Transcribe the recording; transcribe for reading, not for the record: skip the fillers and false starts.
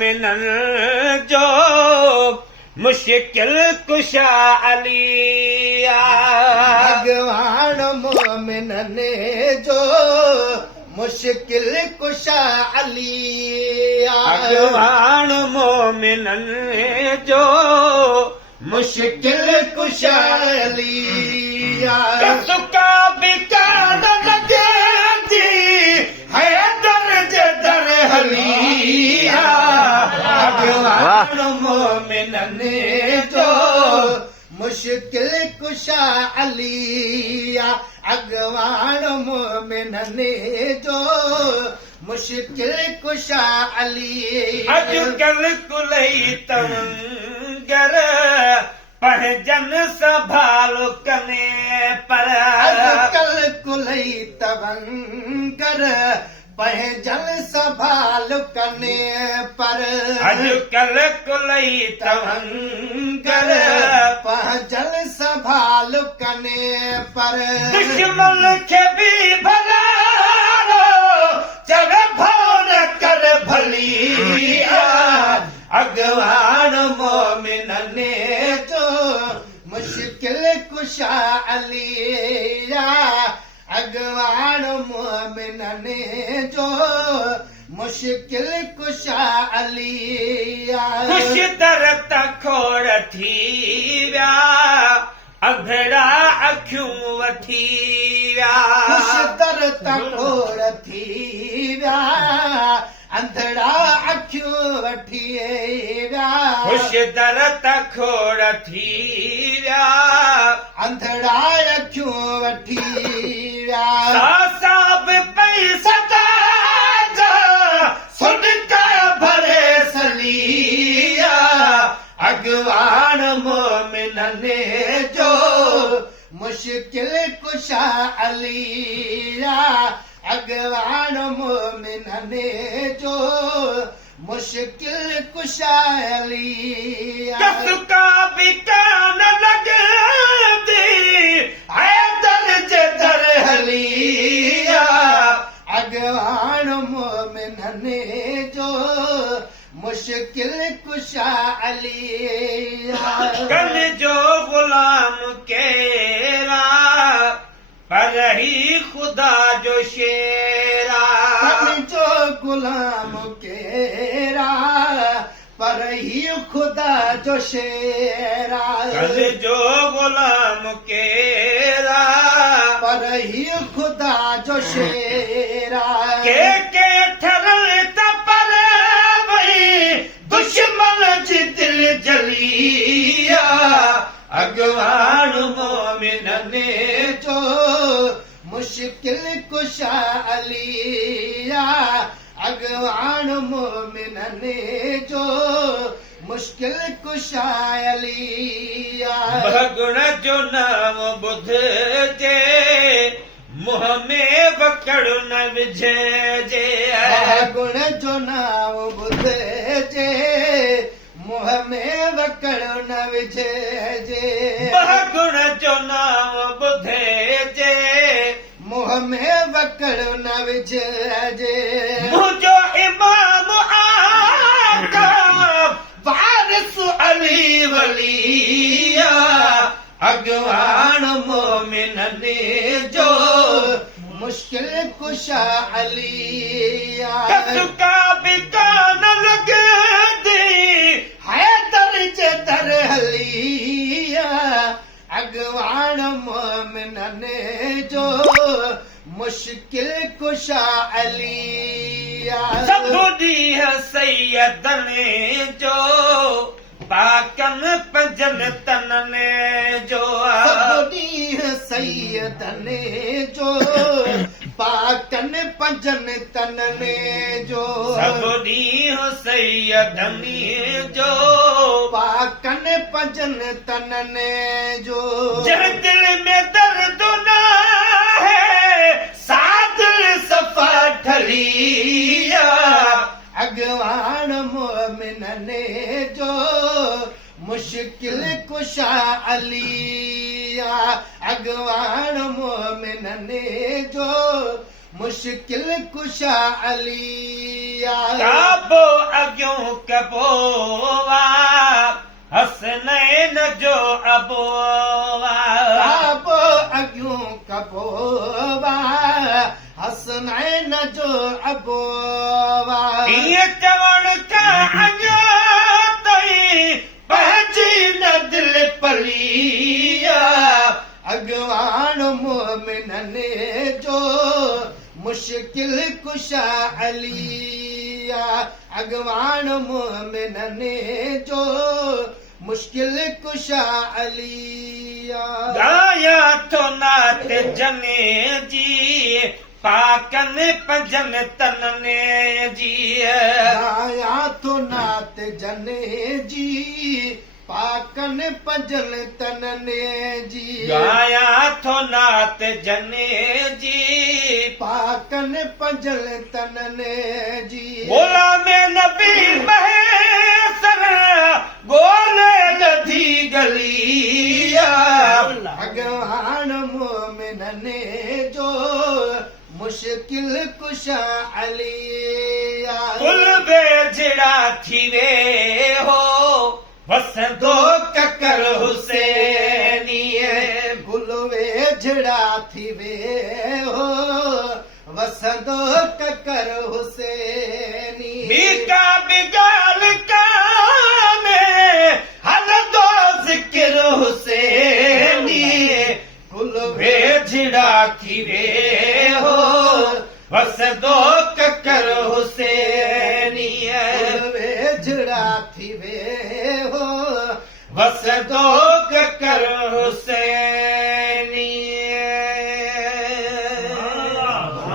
मोमिनन जो मुश्किल कुशा अली भगवान मोमिनन जो मुश्किल कुशा अली भगवान मोमिनन जो मुश्किल कुशा अली कसुका बिकान लगे है दर्ज दर हलिया भगवान मोमिनन जो मुश्किल कुशा अलिया अगवान मोमिनन जो मुश्किल कुशा अली अॼुकल्ह कुलई तंगर पहजन संभाल कने पर अॼुकल्ह कुलई तवंगर पहजन संभाल कने पर अॼुकल्ह कुलई तवंगर पहजन संभाल कने पर दुश्मन खे बि भलारो चवे भौर कर भली अगवान मोमिनन जो मुश्किल कुशा अलिया अगवान मोमिनन जो मुश्किल कुशा अलिया खुश दर खोड़ थी विया अघड़ा अखियूं वठी विया खुश दर खोड़ थी विया अंधड़ा अखियूं वठी विया खुश दर खोड़ थी विया अंधड़ा अखियूं वठी विया साब पैसा सुडका भरे सलिया अगवान मोमिनन जो मुश्किल कुशा अलिया अगवान मोमिनन जो मुश्किल कुशा अलिया कसुका बिकान लगदी है दर्ज दर हलिया अगवान मोमिनन जो मुश्किल कुशा अलिया कल जो गुलाम केरा पर ही खुदा जो शेरा कल जो गुलाम केरा पर ही खुदा जो शेरा कल जो गुलाम केरा पर ही खुदा जो शेरा के ठरल त पर भई दुश्मन जी दिल जलिया अगवान मोमिनन जो मुश्किल कुशा अलिया अगवान मोमिनन जो मुश्किल कुशा अलिया भगुण जो नाम बुध जे मुंह में वकड़ न विझे गुण जो नाम बुध जे मुंह में वकड़ न विझे भगुण जो नाम बुध जे मुंह में वकड़ न विझे मुंहिंजो इमाम आका वारिस अली वलिया अगवान मोमिनन जो मुश्किल कुशा अलिया कसुका बिकान लगदी है दर्ज दर हलिया अगवान मोमिनन जो मुश्किल कुशा अलिया सब ॾींहं सैयदन जो पाकन पंजन तनन जो सब ॾींहं सैयदन जो पाकन पंजन तनन जो सब ॾींहं सैयदन जो पाकन पंजन तनन जो जंहिं दिल में दर्द न है सादिल सफ़ा ठलिया अगवान मोमिनन जो मुश्किल कुशा अलिया अगवान मोमिनन जो मुश्किल कुशा अलिया काबो अॻियों कबोवा हसनैन जो अबोवा काबो अॻियूं कबोवा हसनैन जो अबोवा ईअं चवण खां अॻियां ताईं पंहिंजी न दिल पलिया अॻवान मोमिननि जो मुश्किल कुशा अलिया अॻवान मोमिननि जो मुश्किल कुशा अलिया गाया थो नात जने जी पाकनि पंजनि तनने जी गाया तो नात जने जी पाकन पंजल तनने जी गाया थो नात जने जी पाकन पंजल तनने जी गोलाम नबी महेसर गोले लधी गलिया भगवान मोमिनने जो मुश्किल कुशा अलिया कुल बेजड़ा थी वे हो वसंदो ककर हुसैनीअ गुलवे झड़ा थी वे हो वसंदो ककर हुसैनी बीका बिगाल कामे हलंदो ज़िक्र हुसैनी गुलवे वेझड़ा थी वे हो वसंदो ककर हुसैनीअ गुलवे झड़ा थी वे हो वसंदो ककर हुसैन